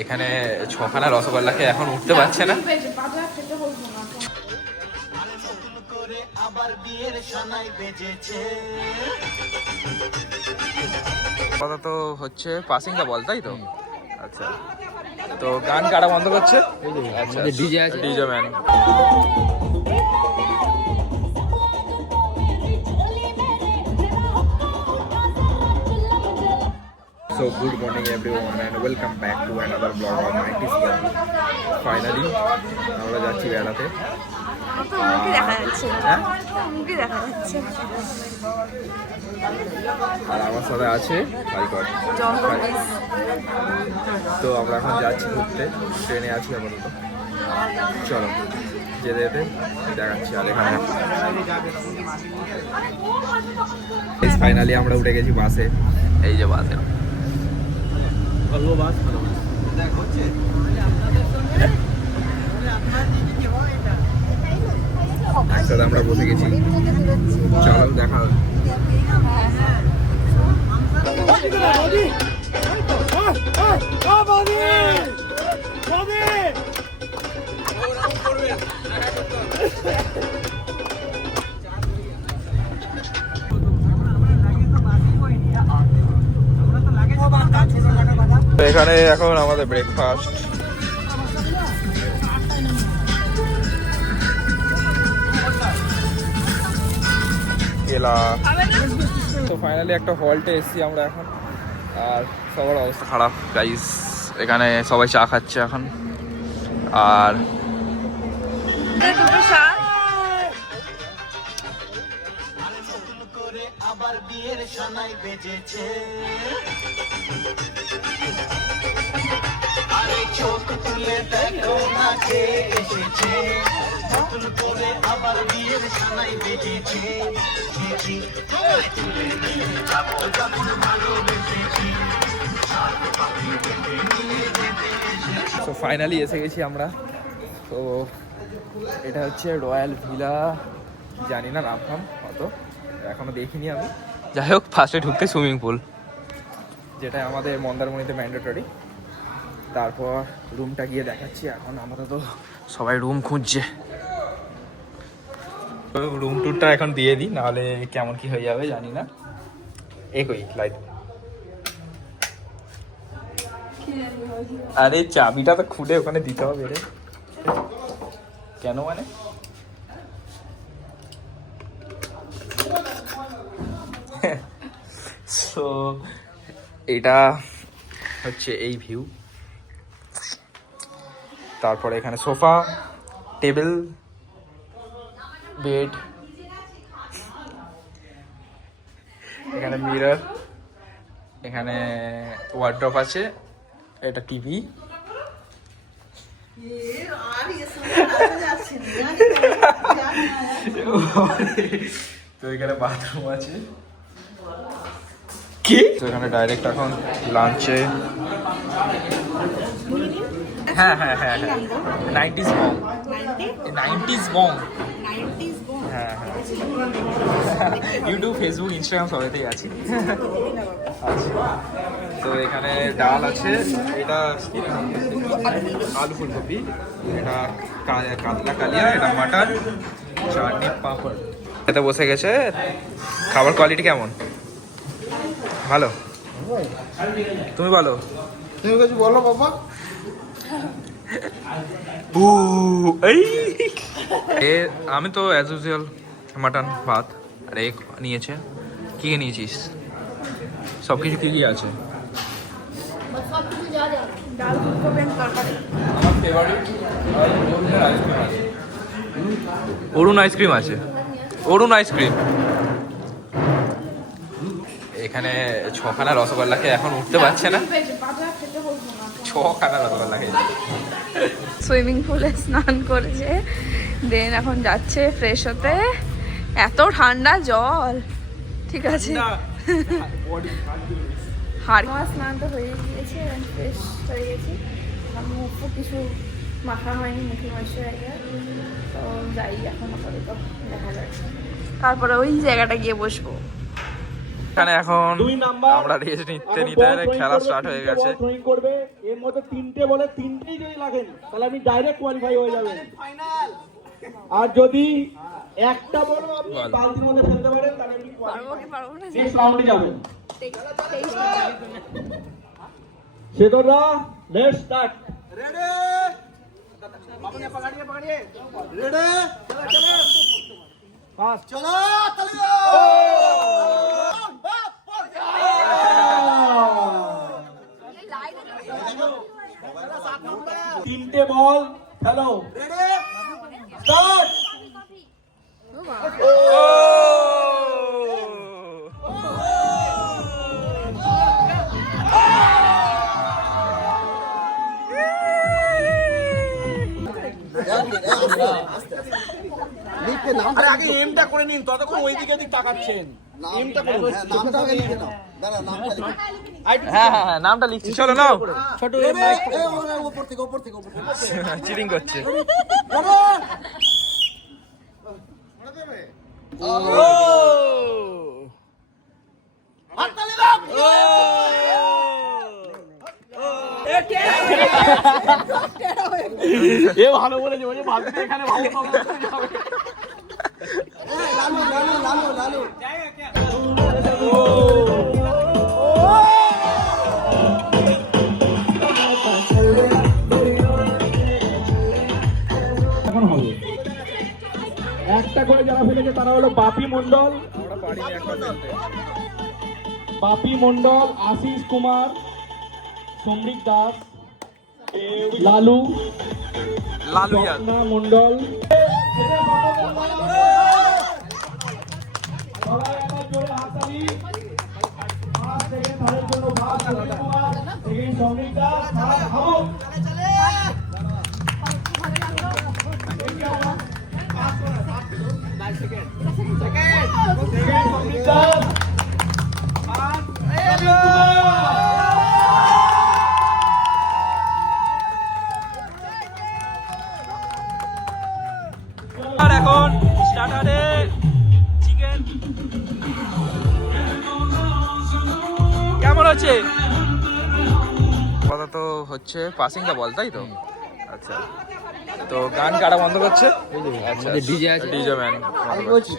এখানে ছখানা রসগোল্লা খেয়ে এখন উঠতে পারছে না। কথা তো হচ্ছে পাসিংটা বল, তাই তো? আচ্ছা, তো গান কারা বন্ধ করছে? আচ্ছা, ডিজে আছে, DJ man. So good morning everyone and welcome back to another vlog of 90s Journey. Finally আমরা যাচ্ছি বেড়াতে। মুখে দেখা যাচ্ছে, মুখে দেখা যাচ্ছে। আর আমার সাথে আছে হাইকট। তো আমরা এখন যাচ্ছি ঘুরতে, ট্রেনে আছি আপাতত। চলো যেতে যেতে দেখাচ্ছি। আর এখানে ফাইনালি আমরা উঠে গেছি বাসে। এই যে বাসে একসাথে আমরা বসে গেছি। চলো দেখা হবে। এখানে এখন আমাদের ব্রেকফাস্ট। কেলা। তো ফাইনালি একটা হল্টে এসেছি আমরা এখন। আর সবার অবস্থা খারাপ গাইস, এখানে সবাই চা খাচ্ছে এখন। আর আবার বিয়ের সানাই বেজেছে, আরে চোখ তুলে দেখো না কে এসেছে, নতুন করে আবার বিয়ের সানাই বেজেছে, তো ফাইনালি এসে গেছি আমরা। তো এটা হচ্ছে রয়্যাল ভিলা, জানি না নাম ফাম অত এখনো দেখিনি আমি। যাই হোক, ফার্স্টে ঢুকতে সুইমিং পুল, যেটা আমাদের মন্দারমণিতে ম্যান্ডেটরি। তারপর রুমটা গিয়ে দেখাচ্ছি। এখন আমরা তো সবাই রুম খুঁজছে। রুম টুরটা এখন দিয়ে দিই, নাহলে কেমন কি হয়ে যাবে জানি না। একই লাইট। আরে চাবিটা তো খুলে ওখানে দিতে হবে রে। কেন মানে? সো এটা হচ্ছে এই ভিউ। তারপরে এখানে সোফা, টেবিল, বেড, এখানে মিরর, এখানে ওয়ার্ড্রপ আছে, এটা টিভি, তো এখানে বাথরুম আছে। কি তো এখানে ডাইরেক্ট এখন লাঞ্চে। হ্যাঁ হ্যাঁ হ্যাঁ হ্যাঁ, 90s বং, 90s বং। হ্যাঁ হ্যাঁ, ইউটিউব, ফেসবুক, ইনস্টাগ্রাম সবেতেই আছি। তো এখানে ডাল আছে, এটা আলু ফুলকপি, এটা কাতলা কালিয়া, এটা মাটন, চাটনি, পাঁপড়। এতে বসে গেছে। খাবার কোয়ালিটি কেমন? ভালো? তুমি বলো, তুমি কিছু বলো বাবা। আমি তো অ্যাজ ইউজুয়াল মাটন ভাত আর এগ নিয়েছে। কি নিয়েছিস? সব কিছু কি কি আছে? আমার ফেভারিট আইসক্রিম আছে, অরুণ আইসক্রিম আছে, অরুণ আইসক্রিম। এখানে ছখানা রসগোল্লা খেয়ে এখন উঠতে পারছে না। ছখানা রসগোল্লা খেয়ে সুইমিং পুলে স্নান করেছে, দেন এখন যাচ্ছে ফ্রেশ হতে। এত ঠান্ডা জল, ঠিক আছে। আমার স্নান তো হয়ে গিয়েছে, ফ্রেশ হয়ে গেছি। মুখ কিছু মাখা হয়নি, মুখে ময়শ্চারাইজার। তো যাই এখন আপাতত, দেখা যাচ্ছে। তারপরে ওই জায়গাটা গিয়ে বসবো। এখানে এখন 2 নাম্বার আমরা রেস্ট নিতে এখন নিতে ball throwing খেলা করবে, স্টার্ট হয়ে 3টে গেছে। ball throwing করবে, এর মধ্যে 3টে বলে 3টেই যদি লাগেন তাহলে আপনি ডাইরেক্ট কোয়ালিফাই হয়ে যাবেন। আর যদি একটা বলও আপনি বল। বালতির মধ্যে ফেলতে পারেন তাহলে আপনি পারবো কি পারবো না নেক্সট রাউন্ডে যাবেন। সেদররা লেটস স্টার্ট। রেডি বাবুনে পকড়িয়ে পকড়িয়ে রেডি চলো চলো ফাস্ট চলো তালিও 3টে বল খেলো রেডি স্টার্ট। আরে আগে এমটা করে নিন, ততক্ষণ ওইদিকে দিক তাকাচ্ছেন। এমটা করুন, নামটা আগে লিখে নাও। দাঁড়া নামটা লিখে। হ্যাঁ হ্যাঁ নামটা লিখছি, চলো নাও। ছোট উপর থেকে উপর থেকে উপর থেকে চিটিং করছে। হাততালি দাও। এ ভালো বলেছে, বলে ভাবতে এখানে ভালো হবে। লালু লালু লালু লালু এখন হবে একটা করে যারা ফেলেছে তারা হলো বাপি মন্ডল, বাপি মন্ডল, আশিস কুমার, সমৃক দাস, লালু লালু ইয়ার স্বপ্না মন্ডল। সবাই আমার জোরে হাততালি। ফার্স্ট সেকেন্ড থার্ডের জন্য first Samrik Kumar, second Samrik Das, third হামুক। Second Samrik Das, first Samrik Kumar. আর এখন স্টার্টারে চিকেন কেমন হচ্ছে? কথা তো হচ্ছে পাসিং দা বল, তাই তো? আচ্ছা, তো গান কারা বন্ধ করছে? আচ্ছা ডিজে আছে, ডিজে ম্যান বন্ধ করছে।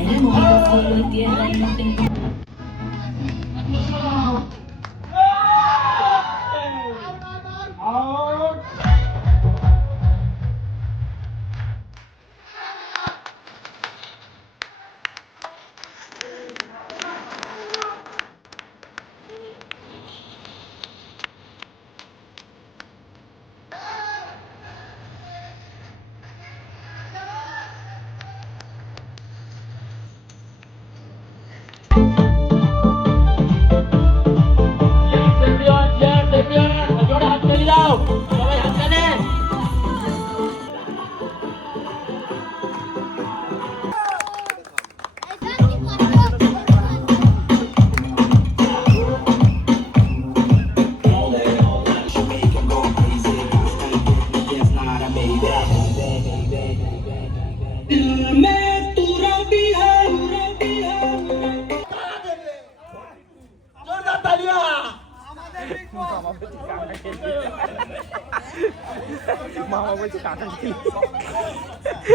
En el mundo solo hay tierra y no tengo. Out.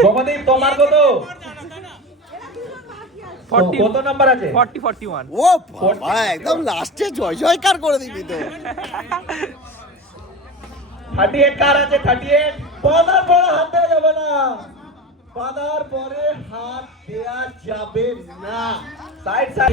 Bhabani তোমার কত কত নাম্বার আছে? 40 41। ও বাবা একদম লাস্টে জয় জয়কার করে দিবি তো। 38 কার আছে? 38 বাঁধার পরে হাত দেওয়া যাবে না, বাঁধার পরে হাত দেওয়া যাবে না। সাইড সাইড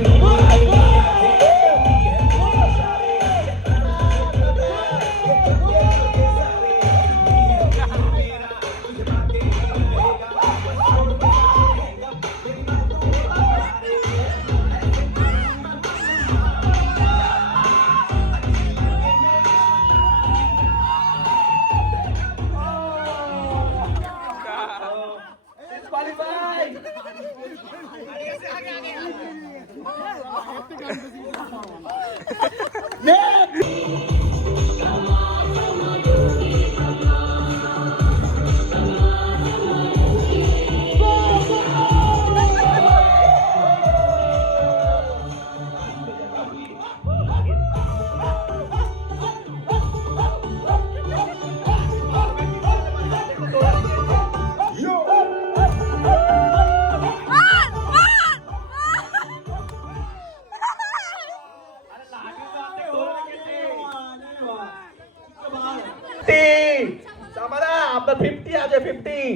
আপনার 50 আছে 50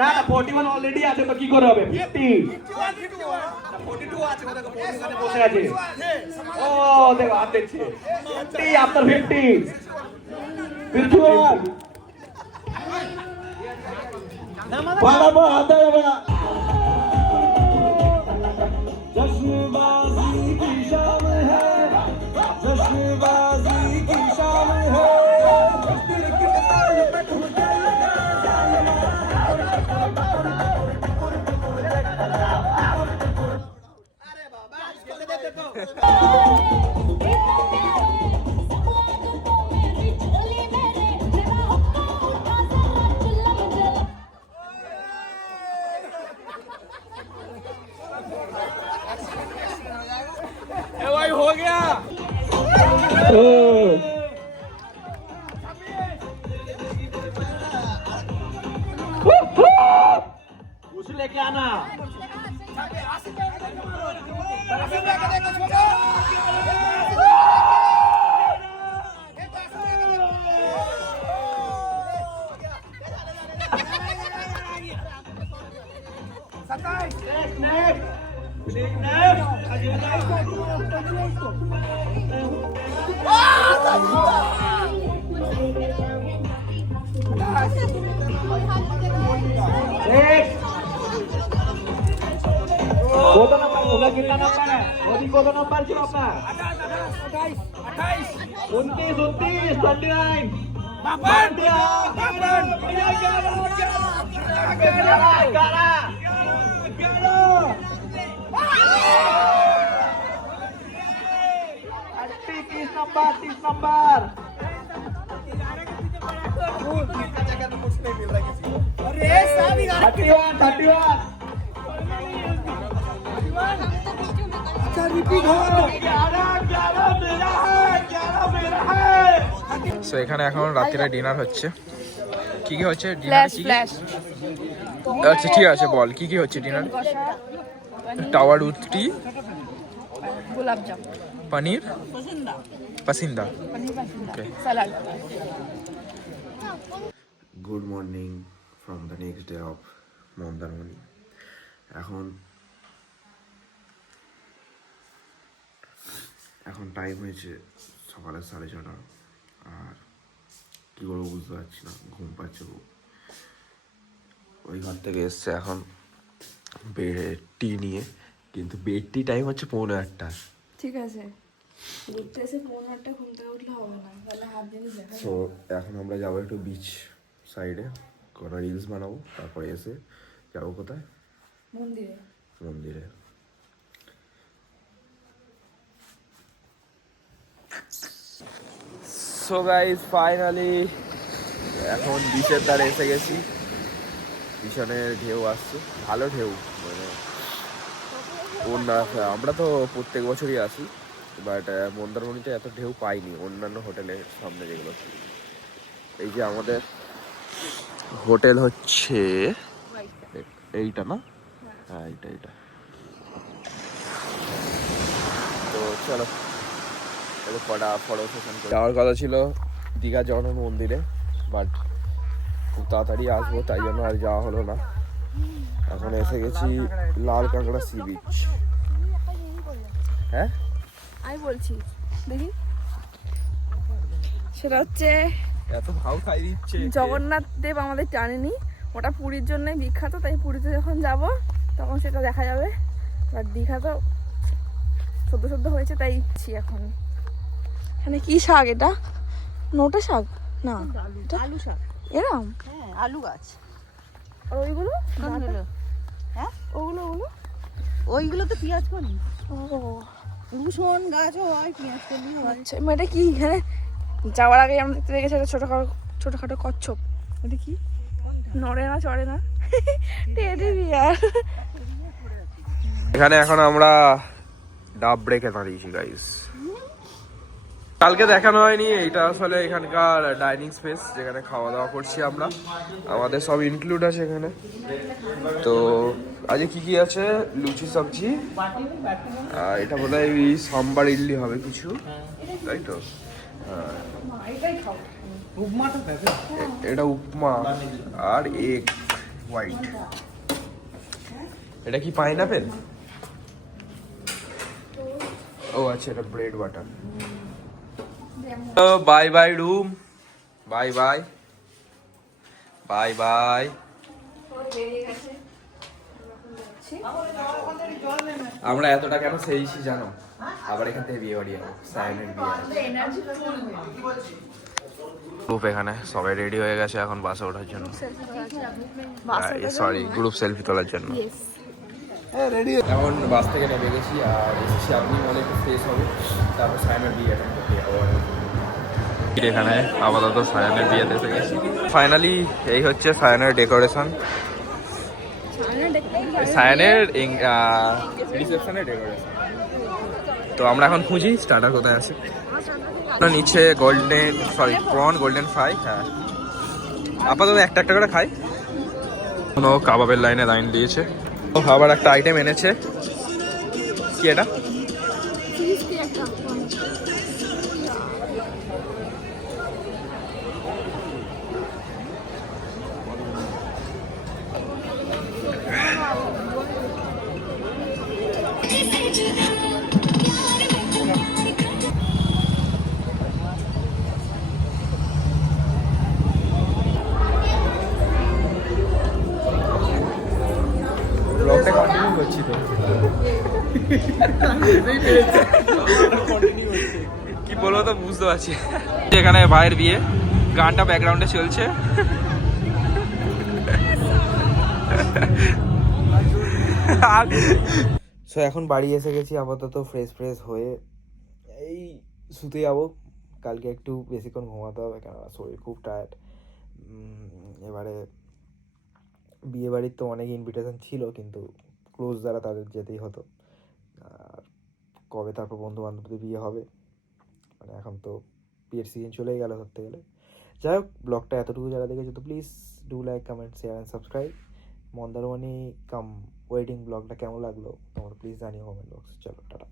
না না 41 অলরেডি আছে তো কি করে হবে 50 42 আছে দেখো 41 এ বসে আছে ও দেখো হাত দিচ্ছে 50 আপনার 50 51 বাবা হাতে যাবে না जश्नबाजी की शाम है जश्नबाजी की शाम है भाई हो गया कुछ लेके आना কত নাম্বার ওটা কিतना নাম্বার है ওদি কত নাম্বার ছিল আপনার 28 29 39 বাপন नंबर 30 नंबर अरे 31 अच्छा रिपीट हो 11 मेरा है সো এখানে এখন রাত্রিরে ডিনার হচ্ছে কি কি হচ্ছে ফ্ল্যাশ ডিনারে কি ফ্ল্যাশ আচ্ছা ঠিক আছে বল কি কি হচ্ছে ডিনার টাওয়ার উত্তি gulab jam paneer pasanda okay salad good morning from the next day of Mandarmani. এখন টাইম হয়েছে সকালে 6:30 আর কী করবো বুঝতে পারছি না, ঘুম পাচ্ছে খুব। ওই ঘর থেকে এসছে এখন বেড টি নিয়ে, কিন্তু বেড টি টাইম হচ্ছে 8:45। ঠিক আছে ঘুরতে এসে 8:30 ঘুম থেকে উঠলে হবে না, তাহলে হাত জিনিস দেখা সো এখন আমরা যাবো একটু বিচ সাইডে, কোনো রিলস বানাবো, তারপরে এসে যাবো কোথায়, মন্দিরে। সো গাইস ফাইনালি এখন বিচের ধারে এসে গেছি। পিছনে ঢেউ আসছে, ভালো ঢেউ, মানে আমরা তো প্রত্যেক বছরই আসি, বাট মন্দারমণিতে এত ঢেউ পাইনি অন্যান্য হোটেলের সামনে যেগুলো। এই যে আমাদের হোটেল হচ্ছে এইটা না, হ্যাঁ এইটা। তো চলো যাওয়ার কথা ছিল দীঘা জগন্নাথ মন্দিরে, বাট খুব তাড়াতাড়ি আসবো তাই জন্য আর যাওয়া হলো না। এখন এসে গেছি লাল কাঁকড়া সি বিচ। হ্যাঁ আমি বলছি দেখি, সেটা হচ্ছে এত ভাও খাই দিচ্ছে। জগন্নাথ দেব আমাদের টানেনি, ওটা পুরীর জন্যই বিখ্যাত, তাই পুরীতে যখন যাব তখন সেটা দেখা যাবে। আর দীঘা তো সদ্য হয়েছে, তাই এখন এখানে কি শাক, এটা নোটে শাক না, আলু শাক, এরম হ্যাঁ আলু গাছ। আর ওইগুলো হ্যাঁ ওগুলো ওইগুলো তো পেঁয়াজ করি, ও রসুন গাছও হয়, পেঁয়াজ করি হয়। আচ্ছা এটা কি, এখানে যাওয়ার আগে আমরা দেখতে পেয়ে গেছি একটা ছোটখাটো কচ্ছপ। এটা কি নড়ে না চড়ে না, টেডি বিয়ার। এখানে এখন আমরা ডাব ব্রেকে দাঁড়িয়েছি গাইস। কালকে দেখানো হয়নি, এইটা আসলে এখানকার ডাইনিং স্পেস, যেখানে খাওয়া দাওয়া করছি আমরা, আমাদের সব ইনক্লুড আছে এখানে। তো আজকে কি আছে, লুচি সবজি, আর এটা বোধ হয় সাম্বার ইডলি হবে কিছু, তাই তো। এটাই খাও। এটা উপমা আর এগ হোয়াইট। এটা কি পাইনাপেল? ও আচ্ছা, এটা bread butter. Bye bye room, bye bye bye bye. আমরা এতটা কেন সেইছি জানো? আবার এখান থেকে বিয়ে বাড়ি যাবো, সায়নের বিয়ে আছে। গ্রুপ এখানে সবাই রেডি হয়ে গেছে এখন বাসে ওঠার জন্য, সরি গ্রুপ সেলফি তোলার জন্য। এখন বাস থেকে নেমে গেছি আর এসেছি আপনি মনে একটু ফ্রেশ হবে, তারপর সায়নের বিয়ে অ্যাটেন্ড করতে যাবো। এখানে আপাতত সায়নের বিয়েতে এসে গেছি। ফাইনালি এই হচ্ছে সায়নের ডেকোরেশন, সায়নের রিসেপশনের ডেকোরেশন। তো আমরা এখন খুঁজি স্টার্টার কোথায় আছে। নিচে গোল্ডেন প্রন গোল্ডেন ফ্রাই। হ্যাঁ, আপাতত একটা একটা করে খাই। কোনো কাবাবের লাইন দিয়েছে। ও আবার একটা আইটেম এনেছে, কি এটা? ব্লগটা কন্টিনিউ করছি তো। কি বলবো তো বুঝতে পারছি। এখানে ভাইয়ের বিয়ে, গানটা ব্যাকগ্রাউন্ডে চলছে। সো এখন বাড়ি এসে গেছি, আপাতত ফ্রেশ হয়ে এই শুতে যাবো। কালকে একটু বেশিক্ষণ ঘুমাতে হবে, কেননা শরীর খুব টায়ার্ড। এবারে বিয়ে বাড়ির তো অনেক ইনভিটেশন ছিল, কিন্তু ক্লোজ যারা তাদের যেতেই হতো। আর কবে তারপর বন্ধু বান্ধবদের বিয়ে হবে, মানে এখন তো বিয়ের সিজন চলেই গেল ধরতে গেলে। যাই হোক, ব্লগটা এতটুকু যারা দেখেছো তো please do like, comment, share and subscribe. Mandarmani cum wedding ব্লগটা কেমন লাগলো তোমরা প্লিজ জানিও কমেন্ট বক্সে। চলো টাটা।